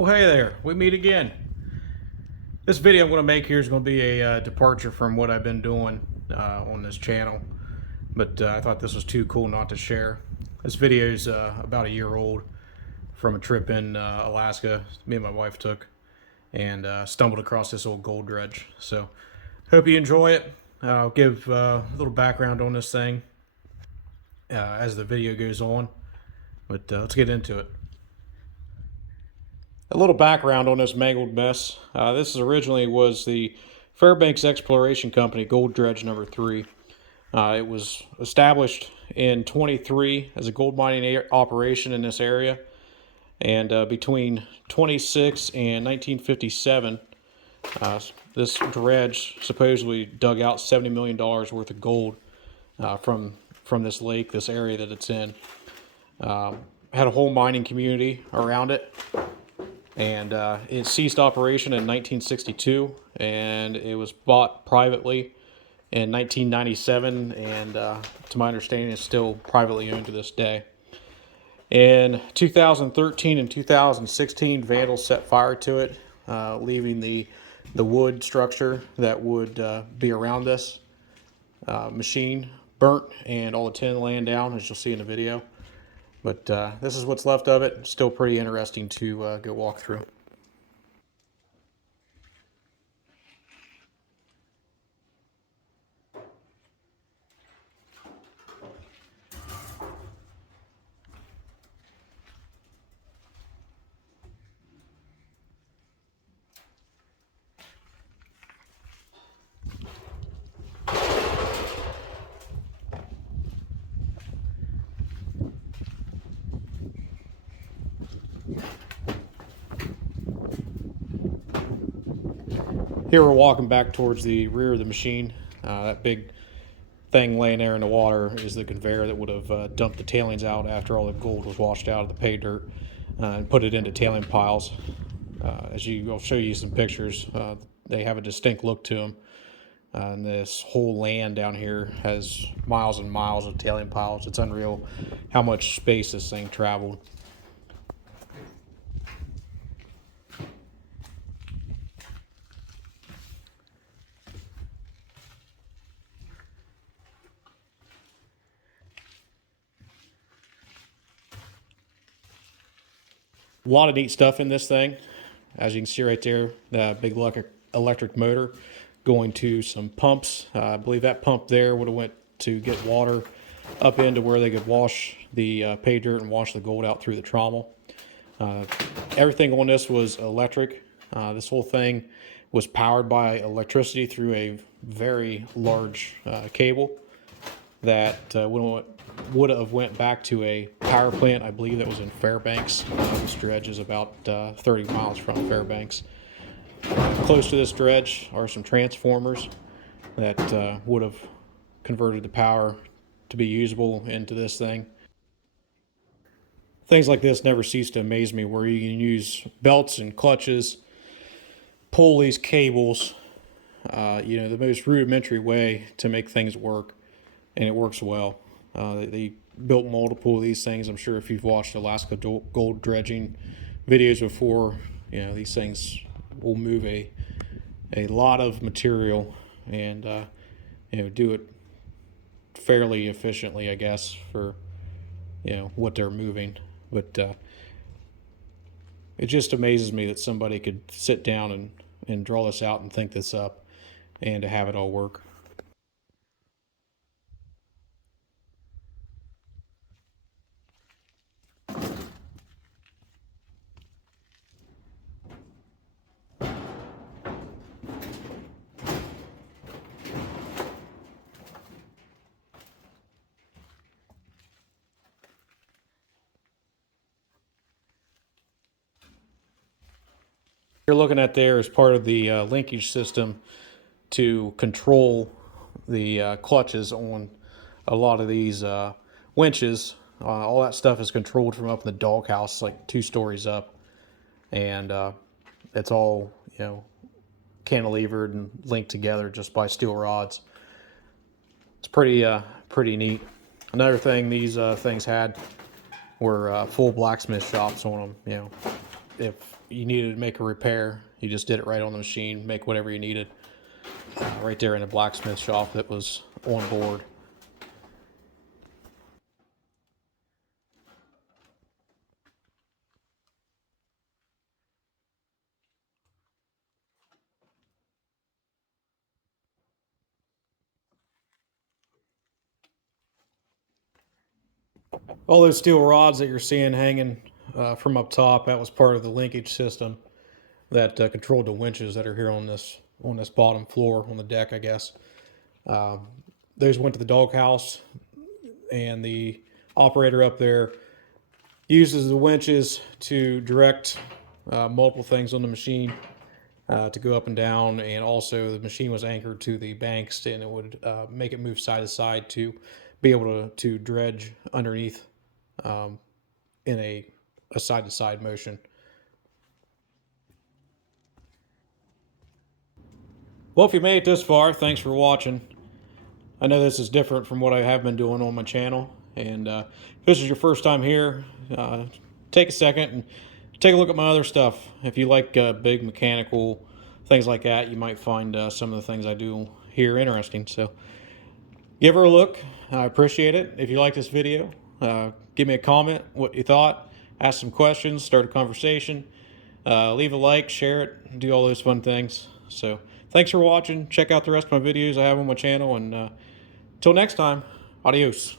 Well, hey there, we meet again. This video I'm going to make here is going to be a departure from what I've been doing on this channel, but I thought this was too cool not to share. This video is about a year old from a trip in Alaska me and my wife took, and stumbled across this old gold dredge. So, hope you enjoy it. I'll give a little background on this thing as the video goes on, but let's get into it. A little background on this mangled mess. This originally was the Fairbanks Exploration Company Gold Dredge Number 3. It was established in 23 as a gold mining operation in this area, and between 26 and 1957, this dredge supposedly dug out $70 million worth of gold from this lake, this area that it's in. Had a whole mining community around it. And it ceased operation in 1962, and it was bought privately in 1997, and to my understanding, it's still privately owned to this day. In 2013 and 2016, vandals set fire to it, leaving the wood structure that would be around this machine burnt, and all the tin laying down, as you'll see in the video. But this is what's left of it. Still pretty interesting to go walk through. Here we're walking back towards the rear of the machine. That big thing laying there in the water is the conveyor that would have dumped the tailings out after all the gold was washed out of the pay dirt and put it into tailing piles. I'll show you some pictures. They have a distinct look to them. And this whole land down here has miles and miles of tailing piles. It's unreal how much space this thing traveled. A lot of neat stuff in this thing. As you can see right there, the big electric motor going to some pumps. I believe that pump there would have went to get water up into where they could wash the pay dirt and wash the gold out through the trommel. Everything on this was electric. This whole thing was powered by electricity through a very large cable that would have went back to a power plant, I believe that was in Fairbanks. This dredge is about 30 miles from Fairbanks. Close to this dredge are some transformers that would have converted the power to be usable into this thing. Things like this never cease to amaze me, where you can use belts and clutches, pull these cables, the most rudimentary way to make things work, and it works well. They built multiple of these things. I'm sure if you've watched Alaska gold dredging videos before, these things will move a lot of material and do it fairly efficiently, I guess, for what they're moving. But it just amazes me that somebody could sit down and draw this out and think this up and to have it all work. You're looking at there is part of the linkage system to control the clutches on a lot of these winches. All that stuff is controlled from up in the doghouse, like 2 stories up, and it's all cantilevered and linked together just by steel rods. It's pretty neat. Another thing these things had were full blacksmith shops on them. if you needed to make a repair, you just did it right on the machine, make whatever you needed. Right there in the blacksmith shop that was on board. All those steel rods that you're seeing hanging from up top, that was part of the linkage system that controlled the winches that are here on this bottom floor on the deck, I guess. Those went to the doghouse, and the operator up there uses the winches to direct multiple things on the machine to go up and down, and also the machine was anchored to the banks, and it would make it move side to side to be able to dredge underneath in a side to side motion. Well, if you made it this far, thanks for watching. I know this is different from what I have been doing on my channel, and if this is your first time here, take a second and take a look at my other stuff. If you like big mechanical things like that, you might find some of the things I do here interesting. So give her a look. I appreciate it. If you like this video, give me a comment, what you thought, ask some questions, start a conversation, leave a like, share it, do all those fun things. So thanks for watching. Check out the rest of my videos I have on my channel, and until next time, adios.